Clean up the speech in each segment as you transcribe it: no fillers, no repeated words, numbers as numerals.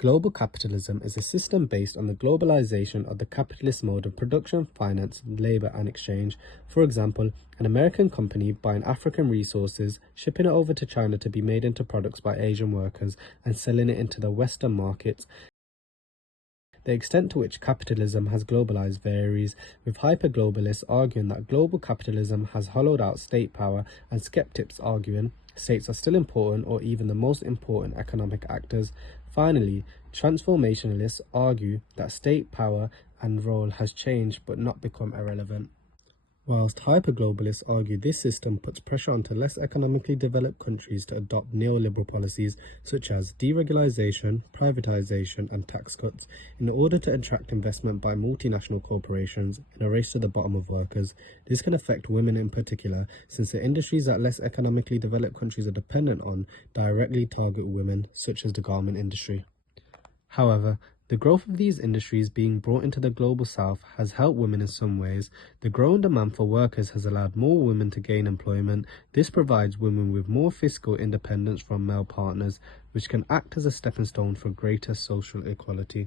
Global capitalism is a system based on the globalization of the capitalist mode of production, finance, labor, and exchange. For example, an American company buying African resources, shipping it over to China to be made into products by Asian workers, and selling it into the Western markets. The extent to which capitalism has globalized varies, with hyperglobalists arguing that global capitalism has hollowed out state power, and skeptics arguing states are still important or even the most important economic actors. Finally, transformationalists argue that state power and role has changed but not become irrelevant. Whilst hyperglobalists argue this system puts pressure onto less economically developed countries to adopt neoliberal policies such as deregulation, privatization, and tax cuts in order to attract investment by multinational corporations in a race to the bottom of workers. This can affect women in particular, since the industries that less economically developed countries are dependent on directly target women, such as the garment industry. However, the growth of these industries being brought into the global south has helped women in some ways. The growing demand for workers has allowed more women to gain employment. This provides women with more fiscal independence from male partners, which can act as a stepping stone for greater social equality.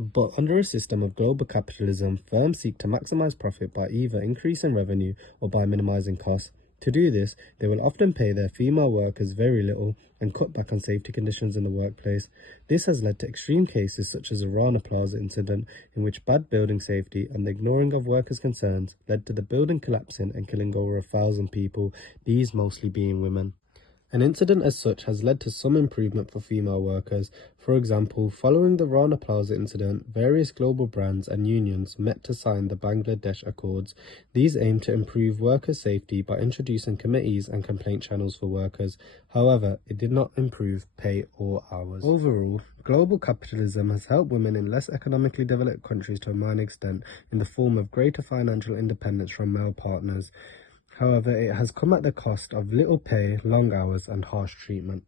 But under a system of global capitalism, firms seek to maximize profit by either increasing revenue or by minimizing costs. To do this, they will often pay their female workers very little and cut back on safety conditions in the workplace. This has led to extreme cases such as the Rana Plaza incident, in which bad building safety and the ignoring of workers' concerns led to the building collapsing and killing over 1,000 people, these mostly being women. An incident as such has led to some improvement for female workers. For example, following the Rana Plaza incident, various global brands and unions met to sign the Bangladesh Accords. These aim to improve worker safety by introducing committees and complaint channels for workers. However, it did not improve pay or hours. Overall, global capitalism has helped women in less economically developed countries to a minor extent in the form of greater financial independence from male partners. However, it has come at the cost of little pay, long hours, and harsh treatment.